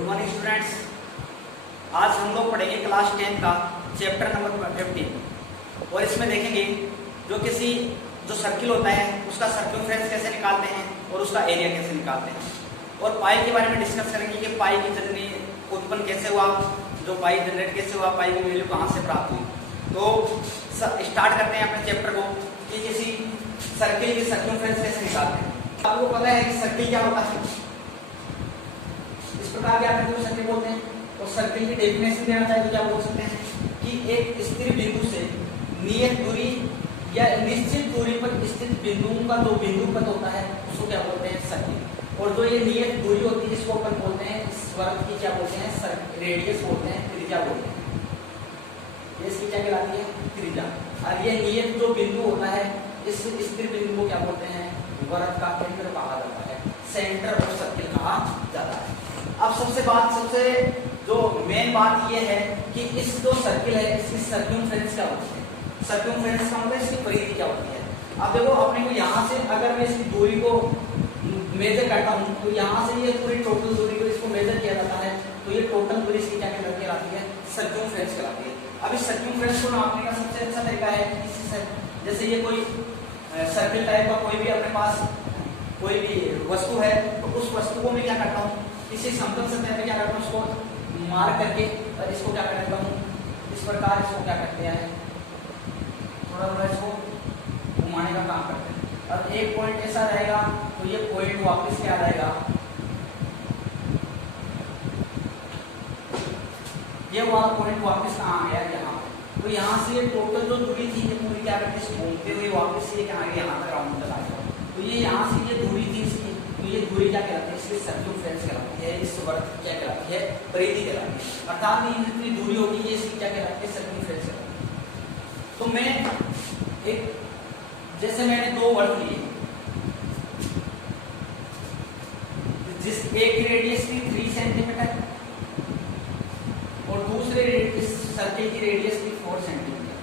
Good morning students. आज हम लोग पढ़ेंगे क्लास 10 का चैप्टर नंबर 15 और इसमें देखेंगे जो सर्किल होता है उसका सर्कमफ्रेंस कैसे निकालते हैं और उसका एरिया कैसे निकालते हैं, और पाई के बारे में डिस्कस करेंगे कि पाई की जर्नी उत्पन्न कैसे हुआ, जो पाई जनरेट कैसे हुआ, पाई की वैल्यू कहाँ से प्राप्त हुई। तो स्टार्ट करते हैं अपने चैप्टर को कि किसी सर्किल की सर्कमफ्रेंस कैसे निकालते हैं। आपको पता है कि सर्किल क्या होता है, इस प्रकार के आकृति को सर्किल बोलते हैं। और सर्किल की डेफिनेशन देना चाहे तो क्या बोल सकते हैं कि एक स्थिर बिंदु से नियत दूरी या निश्चित दूरी पर स्थित बिंदुओं का जो बिंदुपथ होता है उसको क्या बोलते हैं, सर्किल। और जो ये नियत दूरी होती है इसको अपन बोलते हैं, इस वर्ग की क्या बोलते हैं, रेडियस बोलते हैं, त्रिज्या बोलते हैं। इसकी क्या कहलाती है, त्रिज्या। और ये नियत जो बिंदु होता है इस स्थिर बिंदु को क्या बोलते हैं, वर्ग का केंद्र कहा जाता है, सेंटर ऑफ सर्किल कहा जाता है। अब सबसे जो मेन बात ये है कि इस जो सर्किल है इसकी सर्कमफ्रेंस क्या होती है। सर्कमफ्रेंस का मतलब इसकी परिधि क्या होती है। अब देखो अपने को यहाँ से अगर मैं इसकी दूरी को मेजर करता हूँ तो यहाँ से ये पूरी टोटल दूरी को इसको मेजर किया जाता है, तो ये टोटल दूरी इसकी क्या कहलाती है, सर्कमफ्रेंस कहलाती है। अब इस सर्कमफ्रेंस को नापने का सबसे अच्छा तरीका है कि किसी से जैसे ये कोई सर्किल टाइप का कोई भी अपने पास कोई भी वस्तु है तो उस वस्तु को मैं क्या करता हूँ, किसी समतल सतह पे क्या करता हूँ, उसको मार करके और इसको क्या करता हूँ, इस प्रकार इसको क्या करते हैं, थोड़ा थोड़ा इसको घुमाने का काम करते हैं। और एक पॉइंट ऐसा रहेगा तो ये पॉइंट वापस क्या आ जाएगा, ये वाला पॉइंट वापस कहाँ आ गया, यहाँ। तो यहाँ से ये टोटल जो दूरी थी ये पूरी क्या करते हैं, घूमते हुए वापस ये क्या आ गया, यहाँ तक राउंड तक आ गया। तो ये यहाँ से ये दूरी थी इसकी, तो ये दूरी क्या कहलाती है, इसकी सर्कमफ्रेंस कहलाती है, इस वर्ग क्या कहलाती है, परिधि कहलाती है। अर्थात ये जितनी दूरी होगी ये इसकी क्या कहलाती है, सर्कमफ्रेंस कहलाती है। तो मैं एक जैसे मैंने दो वर्ग लिए, जिस एक की रेडियस थी 3 सेंटीमीटर और दूसरे इस सर्किल की रेडियस थी 4 सेंटीमीटर।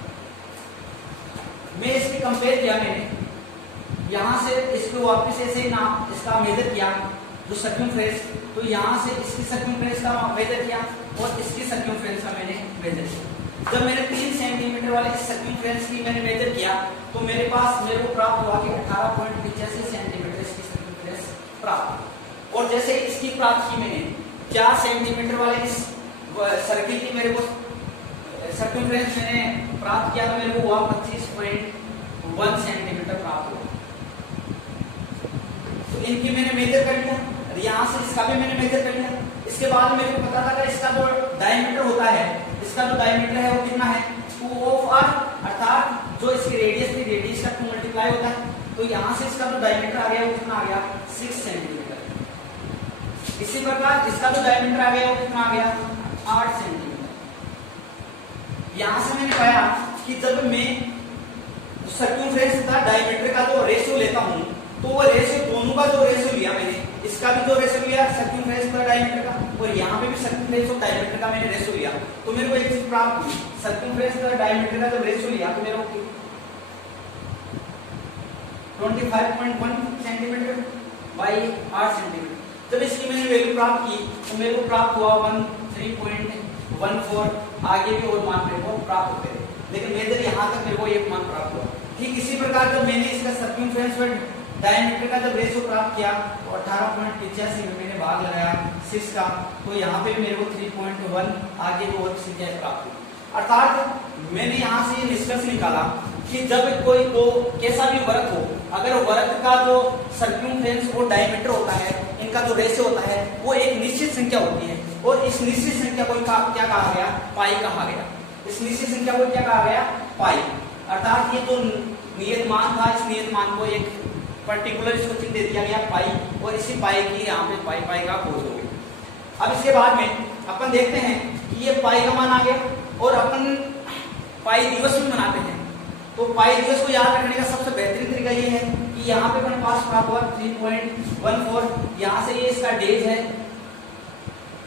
मैं इसकी कंपेयर किया, मैंने यहाँ से इसको वापस ऐसे ही नाप इसका मेजर किया जो सर्कमफ्रेंस, तो यहाँ से इसकी सर्कमफ्रेंस का मेजर किया और इसकी सर्कमफ्रेंस का मैंने मेजर किया। जब मैंने 3 सेंटीमीटर वाले इस सर्कमफ्रेंस की मैंने मेजर किया तो मेरे को प्राप्त हुआ कि 18.85 सेंटीमीटर इसकी सर्कमफ्रेंस प्राप्त। और जैसे इसकी प्राप्त की मैंने 4 सेंटीमीटर वाले इस सर्किल की मेरे को सर्कमफ्रेंस मैंने प्राप्त किया तो मेरे को हुआ 25.1 सेंटीमीटर प्राप्त हुआ। तो इनकी मैंने मेजर कर लिया, यहाँ से इसका भी मैंने मेजर कर लिया। इसके बाद मेरे को पता लगा इसका जो डायमीटर होता है, इसका जो डायमीटर है वो कितना है, 2 ऑफ r, अर्थात जो इसकी रेडियस थी रेडियस का 2 मल्टीप्लाई होता है। तो यहाँ से इसका जो डायमीटर आ गया वो कितना आ गया, 6 सेंटीमीटर। इसी प्रकार इसका जो डायमीटर आ गया वो कितना आ गया, 8 सेंटीमीटर। यहाँ से मैंने पाया कि जब मैं सर्कमफ्रेंस तथा डायमीटर का जो रेशियो लेता हूँ तो वो रेशियो दोनों का जो रेशियो लिया मैंने, इसका भी जो रेशियो लिया सर्कमफ्रेंस पर डायमीटर का, और यहाँ पे भी सर्कमफ्रेंस और डायमीटर का मैंने रेशियो लिया, तो मेरे को एक चीज प्राप्त हुई। सर्कमफ्रेंस पर डायमीटर का जब रेशियो लिया तो मेरे को 25.1 सेंटीमीटर बाई 8 सेंटीमीटर। जब इसकी मैंने वैल्यू प्राप्त की तो मेरे को प्राप्त हुआ 13.14। आगे भी और मान मेरे को प्राप्त होते हैं, लेकिन मेजर यहाँ तक मेरे को एक मान प्राप्त हुआ। ठीक इसी प्रकार जब मैंने इसका सर्कमफ्रेंस पर डायमीटर का जब रेशियो प्राप्त किया तो 18.85 में मैंने भाग लगाया 6 का, तो यहाँ पे मेरे को 3.1 आगे भी और संख्या प्राप्त हुई। अर्थात मैंने यहाँ से ये निष्कर्ष निकाला कि जब कोई को कैसा भी वर्ग हो, अगर वर्ग का जो सर्कमफ्रेंस और डायमीटर होता है इनका जो रेशियो होता है वो एक निश्चित संख्या होती है, और इस निश्चित संख्या को क्या कहा गया, पाई कहा गया। इस निश्चित संख्या को क्या कहा गया, पाई। अर्थात ये जो नियत मान था, इस नियत मान को एक पर्टिकुलर इसको चिन्ह दे दिया गया पाई, और इसी पाई की यहाँ पे पाई का खोज हो गई। अब इसके बाद में अपन देखते हैं कि ये पाई का मान आ गया, और अपन पाई दिवस भी मनाते हैं। तो पाई दिवस को याद रखने का सबसे बेहतरीन तरीका ये है कि यहाँ पे अपने पास प्राप्त हुआ 3.14, यहाँ से ये इसका डेज है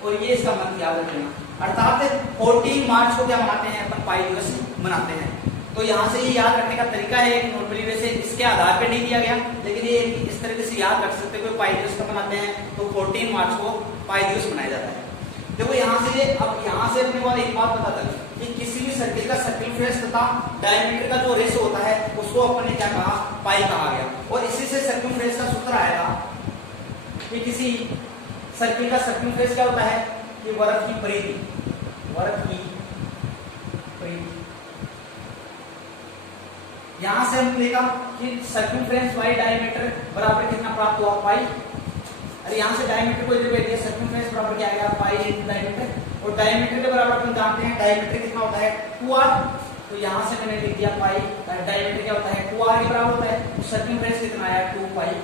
और ये इसका मंथ याद रखना। अर्थात 14 मार्च को क्या मनाते हैं, अपन पाई दिवस मनाते हैं। तो यहाँ से ये याद रखने का तरीका है, एक नॉर्मली वैसे इसके आधार पे नहीं दिया गया, लेकिन ये इस तरीके से याद रख सकते हैं। कोई पाई दिवस कब मनाते हैं तो 14 मार्च को पाई दिवस मनाया जाता है। देखो यहाँ से अब यहाँ से अपने वाला एक बात पता चली कि किसी भी सर्किल का सर्कमफ्रेंस तथा डायमीटर का जो रेशो होता है उसको अपने क्या कहा, पाई कहा गया। और इसी से सर्कमफ्रेंस का सूत्र आएगा कि किसी सर्किल का सर्कमफ्रेंस क्या होता है कि वर्ग की परिधि, वर्ग की परिधि। यहां से हमने देखा कि सर्कमफ्रेंस बाई डायमीटर बराबर कितना प्राप्त हुआ, पाई। अरे यहां से डायमीटर को इधर भेज दिया, सर्कमफ्रेंस बराबर क्या आएगा, पाई इनटू डायमीटर। और डायमीटर के बराबर हम जानते हैं डायमीटर कितना होता है 2r, तो यहां से मैंने लिख दिया पाई। डायमीटर क्या होता है 2r के बराबर होता है, तो सर्कमफ्रेंस कितना आया 2πr।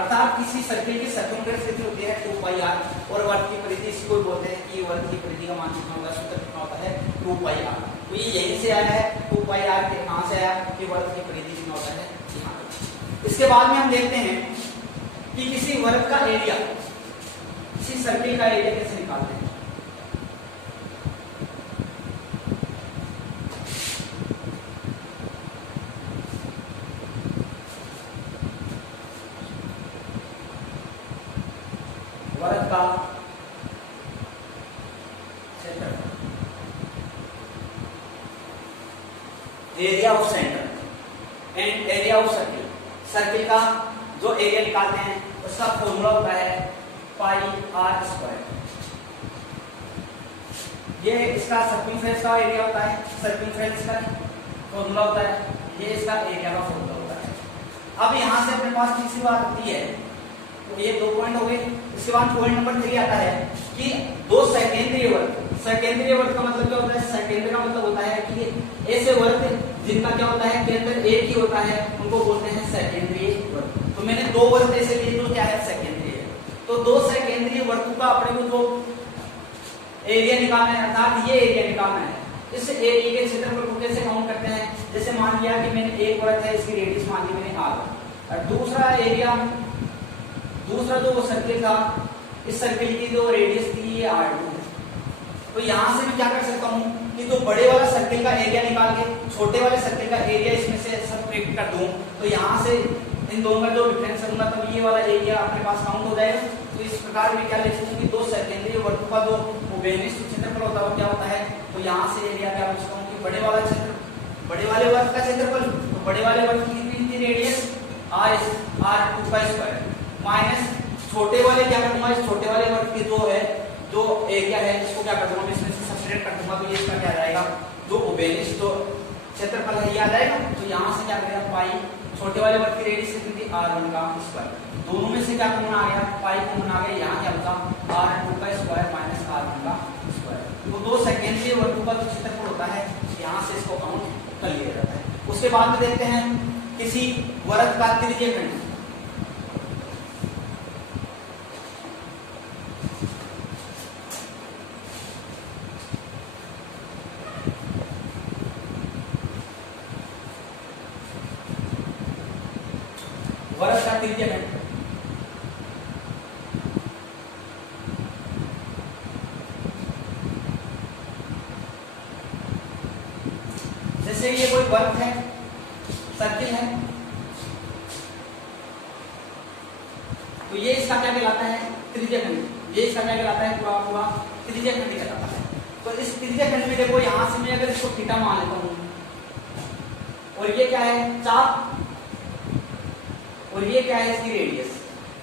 अर्थात किसी सर्किल की सर्कमफ्रेंस कितनी होती है 2πr। और वर्ग की परिधि इसको बोलते हैं कि वर्ग की परिधि का मान कितना होगा, सूत्र कितना होता है 2πr। तो ये यहीं से आया है 2πr के, कहां से आया कि वर्ग की परिधि कितना होता है यहाँ। इसके बाद में हम देखते हैं कि किसी वर्ग का एरिया, किसी सर्किल का एरिया कैसे निकालते हैं। वर्ग का क्षेत्रफल, area of centre and area of circle. Circle का जो एरिया निकालते हैं उसका फॉर्मूला होता है पाई आर स्क्वायर। ये इसका सर्कमफ्रेंस का एरिया होता है, सर्कमफ्रेंस का फॉर्मूला होता है, ये इसका एरिया का फॉर्मूला होता है। अब यहां से अपने पास तीसरी बात आती है, तो ये 2 पॉइंट हो गए। इसके बाद पॉइंट नंबर 3 आता है कि दो सेकेंडरी वर्ग। सेकेंडरी वर्ग का मतलब क्या होता है, सेकेंडरी का मतलब होता है कि ऐसे वर्ग जिनका क्या होता है केंद्र एक ही होता है उनको बोलते हैं सेकेंडरी वर्ग। तो मैंने 2 वर्ग ऐसे लिए जो क्या है सेकेंडरी है। तो 2 सेकेंडरी वर्ग का अपने को जो एरिया निकालना है, अर्थात ये एरिया निकालना है। इस एरिया के क्षेत्रफल को कैसे काउंट करते हैं, जैसे मान लिया कि मैंने एक वर्ग है, इसकी रेडियस मान ली मैंने r, और दूसरा एरिया, दूसरा जो सर्किल था, इस सर्किल की जो रेडियस थी ये r2 है। तो यहां से मैं क्या कर सकता हूं कि तो बड़े वाला सर्किल का एरिया निकाल के छोटे वाले सर्किल का एरिया इसमें से सब्ट्रैक्ट कर दूं, तो यहां से इन दोनों का जो डिफरेंस होगा तब ये वाला एरिया अपने पास काउंट हो जाएगा। तो इस प्रकार मैं क्या लिख सकता हूं कि 2 सेकेंडरी वर्ग का जो बेनिस्ट क्षेत्रफल होता है वो क्या होता है, तो यहां से एरिया क्या लिख सकता हूं कि बड़े वाला क्षेत्र, बड़े वाले वर्ग का क्षेत्रफल, तो बड़े वाले वर्ग की कितनी थी रेडियस r2 का स्क्वायर माइनस छोटे वाले क्या करूंगा, इस छोटे वाले वर्ग की जो है जो एरिया है इसको क्या कर दूंगा, इसमें से सब्ट्रैक्ट कर दूंगा, तो ये इसका क्या आ जाएगा, जो ओबेलिस जो क्षेत्रफल है ये आ जाएगा। तो यहां से क्या करेगा पाई, छोटे वाले वर्ग की रेडियस कितनी थी r1 का स्क्वायर, दोनों में से क्या कॉमन आ गया, पाई कॉमन आ गया, यहाँ क्या होगा r2 का स्क्वायर माइनस r1 का स्क्वायर। तो 2 सेकेंडरी वर्ग का जो क्षेत्रफल होता है यहाँ से इसको काउंट कर लिया जाता है। उसके बाद में देखते हैं किसी वर्ग का तृतीय खंड। वर्ग का तृतीय खंड, जैसे ये कोई वर्ग है, सर्किल है, तो ये इसका क्या कहलाता है तृतीय खंड। ये इसका क्या कहलाता है पूरा पूरा तृतीय खंड कहलाता है। तो इस तृतीय खंड में देखो यहां से मैं अगर इसको थीटा मान लेता हूं, और ये क्या है चाप, और ये क्या है इसकी रेडियस।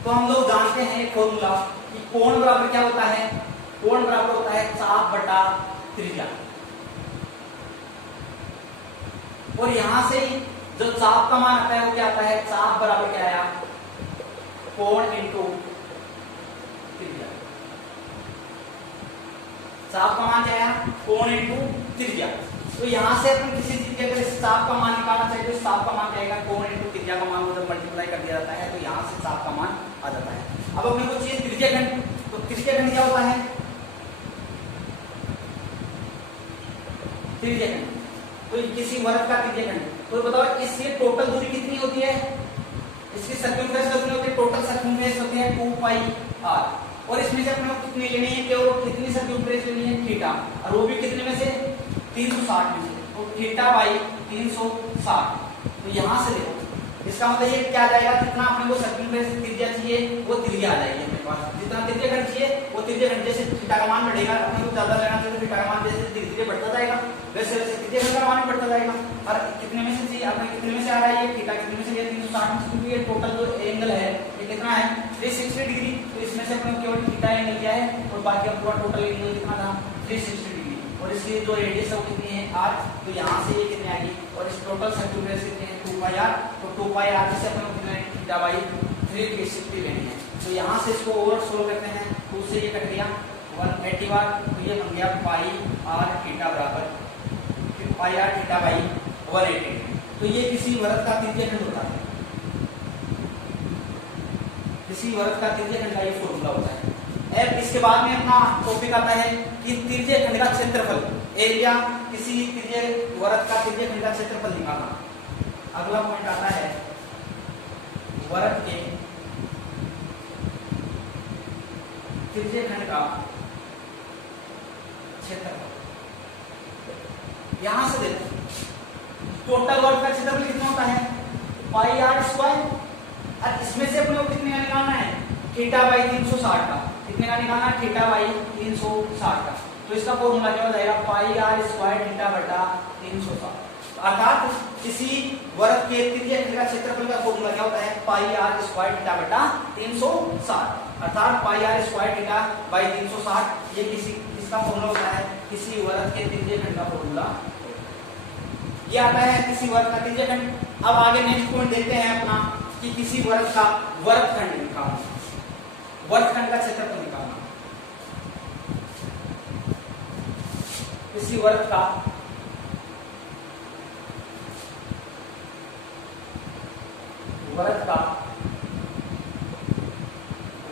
तो हम लोग जानते हैं एक फॉर्मूला कि कोण बराबर क्या होता है, कोण बराबर होता है चाप बटा त्रिज्या। और यहां से जो चाप का मान आता है वो क्या आता है, चाप बराबर क्या आया, कोण इंटू त्रिज्या। चाप का मान क्या आया, कोण इंटू त्रिज्या। तो यहां से अपन किसी चीज के अगर इस चाप का मान निकालना चाहिए तो इस चाप का मान क्या आएगा, कोण इंटू त्रिज्या का मान जब मल्टीप्लाई कर दिया जाता है तो यहां से चाप का मान आ जाता है। अब अपने को चाहिए तृतीय खंड, तो तृतीय खंड क्या होता है, तृतीय खंड तो किसी वर्ग का तृतीय खंड। तो बताओ इसकी टोटल दूरी कितनी होती है, इसकी सर्कमफ्रेंस कितनी होती है, टोटल सर्कमफ्रेंस होती है 2πr, और इसमें से अपने को कितनी लेनी है, केवल कितनी सर्कमफ्रेंस लेनी है थीटा, और वो भी कितने में से 360 में से, तो थीटा बाई 360। तो यहां से देखो इसका मतलब ये क्या आ जाएगा, जितना अपने को सर्कमफ्रेंस त्रिज्या चाहिए वो त्रिज्या आ जाएगी अपने पास, जितना त्रिज्या खंड चाहिए वो त्रिज्या खंड। जैसे थीटा का मान बढ़ेगा, अपने को ज्यादा लेना चाहिए तो थीटा का मान जैसे धीरे धीरे बढ़ता जाएगा, वैसे वैसे त्रिज्या खंड का मान भी बढ़ता जाएगा। और कितने में से चाहिए, अपने कितने में से आ रहा है ये थीटा, कितने में से, ये 360 में से, क्योंकि ये टोटल जो एंगल है ये कितना है 360 डिग्री। तो इसमें से अपने को केवल थीटा एंगल क्या है और बाकी अपना टोटल एंगल कितना था 360 डिग्री। और इसकी जो रेडियस है वो कितनी है r, तो यहाँ से ये कितने आएगी, और इस टोटल सर्कमफ्रेंस कितने हैं 2πr, तो 2πr से अपने को कितना है थीटा बाई 360 लेनी है। तो यहाँ से इसको ओवर सोल्व करते हैं, 2 से ये कट गया 180 बार, तो ये बन गया पाई r थीटा बराबर पाई r थीटा बाई 180। तो ये किसी वृत्त का त्रिज्या खंड होता है, किसी वृत्त का त्रिज्या खंड का ये फॉर्मूला होता है। अब इसके बाद में अपना टॉपिक आता है कि त्रिज्या खंड का क्षेत्रफल, एरिया, किसी त्रिज्या वृत्त का त्रिज्या खंड का क्षेत्रफल निकालना। अगला पॉइंट आता है वृत्त के त्रिज्या खंड का क्षेत्रफल। यहां से देखो टोटल वृत्त का क्षेत्रफल कितना होता है पाई आर स्क्वायर, और इसमें से अपने को कितने का निकालना है थीटा बाई 360 का, कितने का निकालना है थीटा बाई 360 का। तो इसका फॉर्मूला क्या हो जाएगा पाई आर स्क्वायर थीटा बटा 360। अर्थात किसी वृत्त के त्रिज्या खंड का क्षेत्रफल का फॉर्मूला क्या होता है पाई आर स्क्वायर थीटा बटा 360, अर्थात पाई आर स्क्वायर थीटा बाई 360 ये किसी इसका फॉर्मूला होता है किसी वृत्त के त्रिज्या खंड का फॉर्मूला। ये आता है किसी वृत्त का त्रिज्या खंड। अब आगे नेक्स्ट पॉइंट देखते हैं अपना कि किसी वृत्त का वृत्तखंड निकालना, वृत्तखंड का क्षेत्रफल निकालना। किसी वृत्त का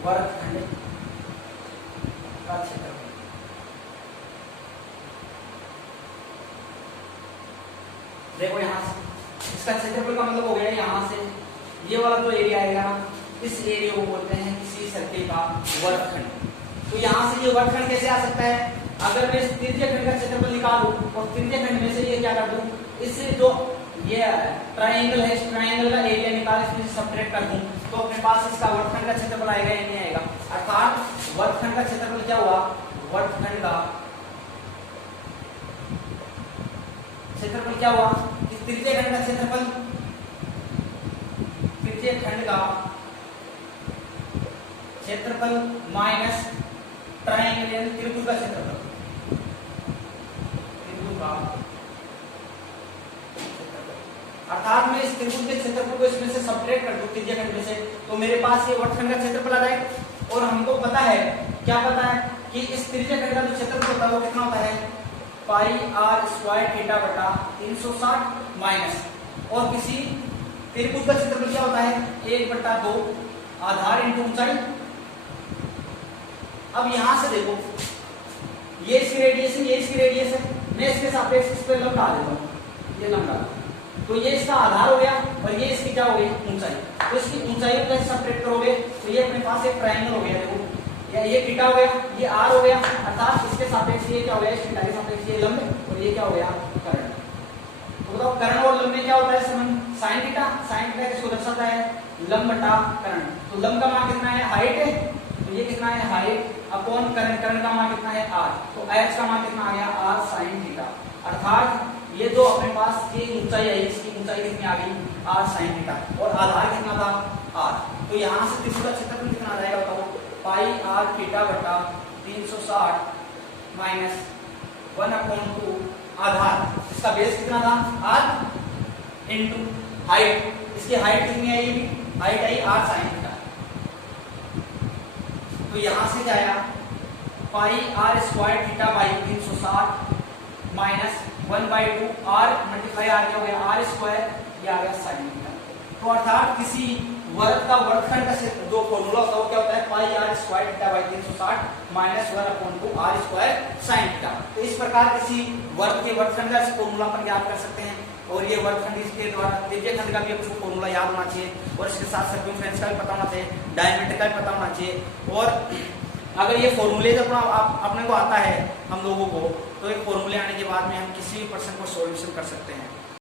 वृत्तखंड का क्षेत्रफल। देखो यहां से इसका क्षेत्रफल का मतलब हो गया यहां से ये वाला जो एरिया आएगा इस एरिया को बोलते हैं किसी सर्किल का वृत्तखंड। तो यहाँ से ये वृत्तखंड कैसे आ सकता है, अगर मैं इस त्रिज्या खंड का क्षेत्रफल निकालूं और त्रिज्या खंड में से ये क्या कर दूं, इससे जो ये ट्रायंगल है इस ट्रायंगल का एरिया निकाल इसमें सब्ट्रैक्ट कर दूं, तो अपने पास इसका वृत्तखंड का क्षेत्रफल आएगा या नहीं आएगा। अर्थात वृत्तखंड का क्षेत्रफल क्या हुआ, वृत्तखंड का क्षेत्रफल क्या हुआ, इस त्रिज्या खंड का क्षेत्रफल, त्रिज्या खंड का क्षेत्रफल माइनस ट्रायंगल यानी त्रिभुज का क्षेत्रफल, त्रिभुज का अर्थात मैं इस त्रिभुज के क्षेत्रफल को इसमें से सब्ट्रैक्ट कर दूं त्रिज्या खंड में से, तो मेरे पास ये वृत्तखंड का क्षेत्रफल आ जाएगा। और हमको पता है, क्या पता है कि इस त्रिज्या खंड का जो क्षेत्रफल होता है वो कितना होता है पाई आर स्क्वायर थीटा बटा 360 माइनस, और किसी त्रिभुज का क्षेत्रफल क्या होता है 1/2 आधार इंटू ऊंचाई। अब यहां से देखो ये इसकी रेडियस है, ये इसकी रेडियस है, मैं इसके सापेक्ष इस पे लंब डाल देता हूं, ये लंब डाल, तो ये इसका आधार हो गया और ये इसकी क्या हो गई ऊंचाई। तो इसकी ऊंचाई को कैसे सब्ट्रैक्ट करोगे, तो ये अपने पास एक ट्रायंगल हो गया, देखो ये थीटा हो गया, ये आर हो गया, अर्थात इसके सापेक्ष ये क्या हो गया, इस थीटा के सापेक्ष ये लंब, और ये क्या हो गया कर्ण। तो बताओ कर्ण और लंब में क्या होता है संबंध, साइन थीटा, साइन थीटा किसको दर्शाता है लंब बटा कर्ण। तो लंब का मान कितना है हाइट है, तो ये कितना है हाइट अपॉन कर्ण, कर्ण का मान कितना है आर, तो एच का मान कितना आ गया आर साइन थीटा। अर्थात ये जो अपने पास की ऊंचाई है इसकी ऊंचाई कितनी आ गई आर साइन थीटा, और आधार कितना था आर। तो यहाँ से त्रिभुज का क्षेत्रफल कितना आ जाएगा बताओ पाई आर थीटा बटा 360 माइनस 1/2 आधार, इसका बेस कितना था आर इंटू हाइट, इसकी हाइट कितनी आई, हाइट आई आर साइन थीटा। तो यहां से क्या आया pi R square theta by 360 minus 1/2 R multiply R क्या हो गया आर स्क्वायर, ये आ गया साइन थीटा। तो अर्थात किसी वृत्त का वृत्तखंड का जो फॉर्मूला होता है वो क्या होता है pi R square theta by 360 minus 1/2 R square sine theta. तो इस प्रकार किसी वृत्त के वृत्तखंड का फॉर्मूला अपन ज्ञात कर सकते हैं, और ये वृत्तखंड इसके द्वारा त्रिज्या खंड का भी आपको फॉर्मूला याद होना चाहिए, और इसके साथ सर्कमफ्रेंस का भी पता होना चाहिए, डायमीटर का भी पता होना चाहिए। और अगर ये फॉर्मूले जब अपने को आता है हम लोगों को, तो एक फॉर्मूले आने के बाद में हम किसी भी प्रश्न को सॉल्यूशन कर सकते हैं।